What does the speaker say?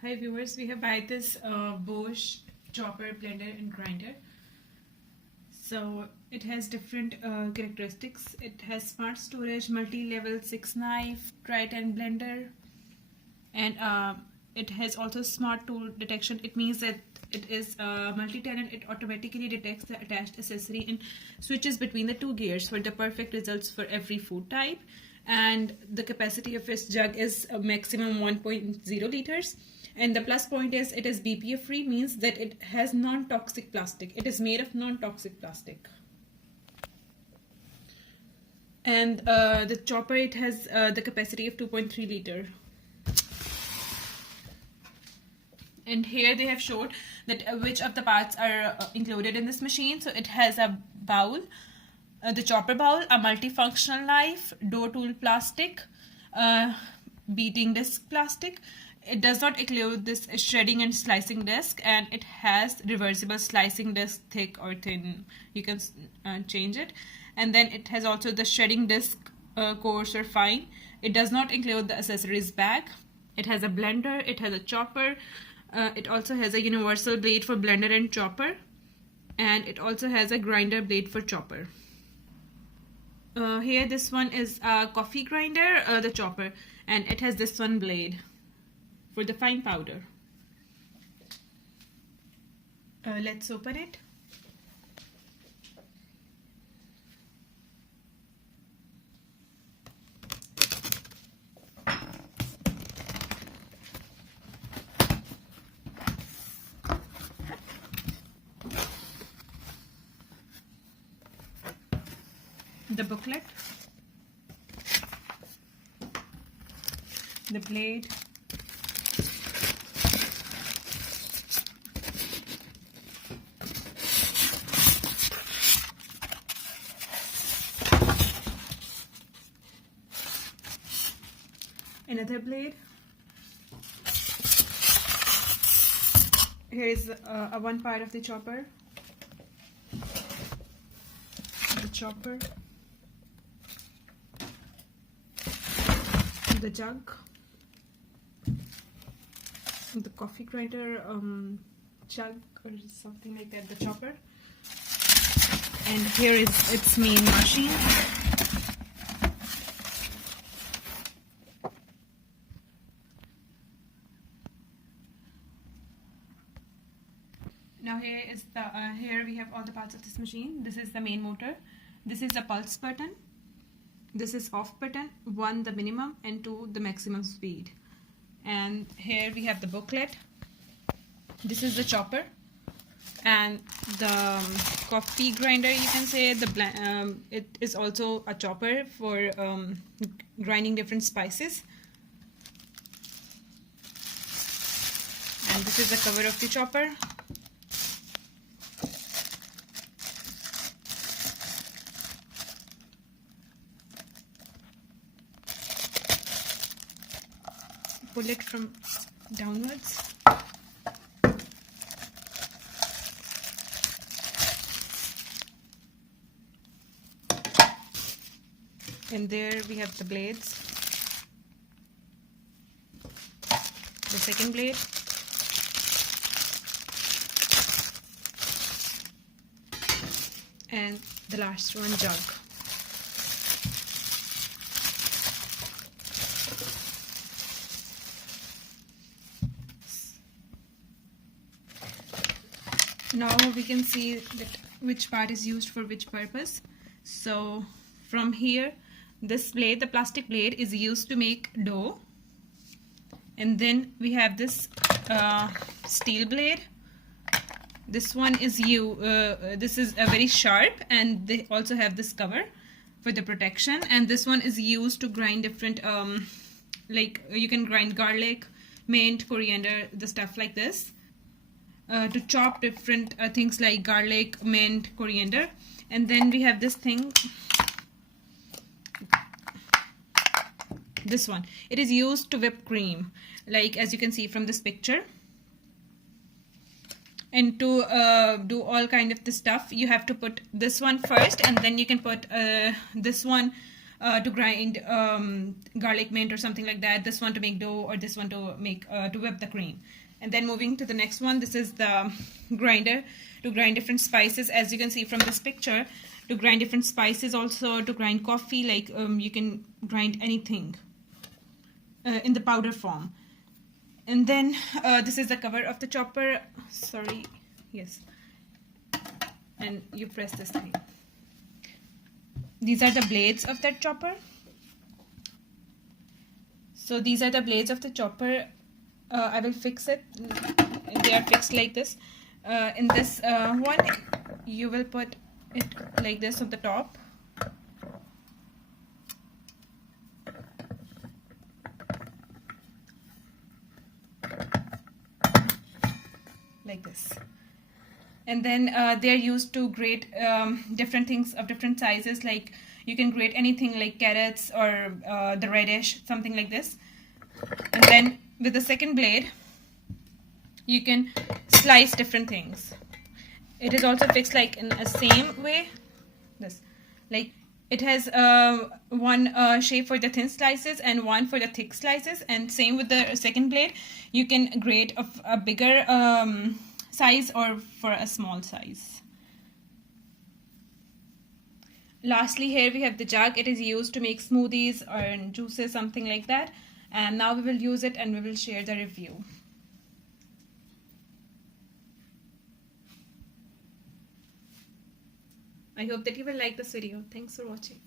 Hi viewers, we have buy this Bosch chopper, blender and grinder. So it has different characteristics. It has smart storage, multi-level 6 knife, Tri-10 blender, and it has also smart tool detection. It means that it is multi-talent. It automatically detects the attached accessory and switches between the two gears for the perfect results for every food type. And the capacity of its jug is a maximum 1.0 liters. And the plus point is it is BPA free, means that it has non-toxic plastic. It is made of non-toxic plastic. And the chopper, it has the capacity of 2.3 liter. And here they have showed that which of the parts are included in this machine. So it has a bowl, the chopper bowl, a multifunctional knife, dough tool plastic, beating disc plastic. It does not include this shredding and slicing disc, and it has reversible slicing disc, thick or thin. You can change it. And then it has also the shredding disc, coarse or fine. It does not include the accessories bag. It has a blender, it has a chopper, it also has a universal blade for blender and chopper, and it also has a grinder blade for chopper. Here this one is a coffee grinder, the chopper, and it has this one blade for the fine powder. Let's open it. The booklet, the blade, another blade. Here is a one part of the chopper, the jug, the coffee grinder jug or something like that, the chopper, and here is its main machine. Now here is the here we have all the parts of this machine. This is the main motor. This is the pulse button. This is off button, 1 the minimum and 2 the maximum speed. And here we have the booklet. This is the chopper, and the coffee grinder, you can say. It is also a chopper for grinding different spices. And this is the cover of the chopper. Pull it from downwards. And there we have the blades. The second blade. And the last one, jug. Now we can see that which part is used for which purpose. So from here, this blade, the plastic blade, is used to make dough. And then we have this steel blade. This one is this is a very sharp, and they also have this cover for the protection. And this one is used to grind different like you can grind garlic, mint, coriander, the stuff like this. To chop different things like garlic, mint, coriander. And then we have this thing, this one. It is used to whip cream, like as you can see from this picture. And to do all kind of this stuff, you have to put this one first, and then you can put this one to grind garlic mint or something like that, this one to make dough, or this one to make to whip the cream. And then moving to the next one, this is the grinder to grind different spices, as you can see from this picture, to grind different spices, also to grind coffee, like you can grind anything in the powder form. And then this is the cover of the chopper, sorry, yes, and you press this thing. These are the blades of that chopper. So these are the blades of the chopper. I will fix it. They are fixed like this. In this one, you will put it like this on the top. Like this. And then they are used to grate different things of different sizes, like you can grate anything like carrots or the radish, something like this. And then with the second blade, you can slice different things. It is also fixed like in a same way, this, like it has one shape for the thin slices and one for the thick slices, and same with the second blade, you can grate of a bigger size or for a small size. Lastly, here we have the jug. It is used to make smoothies or juices, something like that. And now we will use it and we will share the review. I hope that you will like this video. Thanks for watching.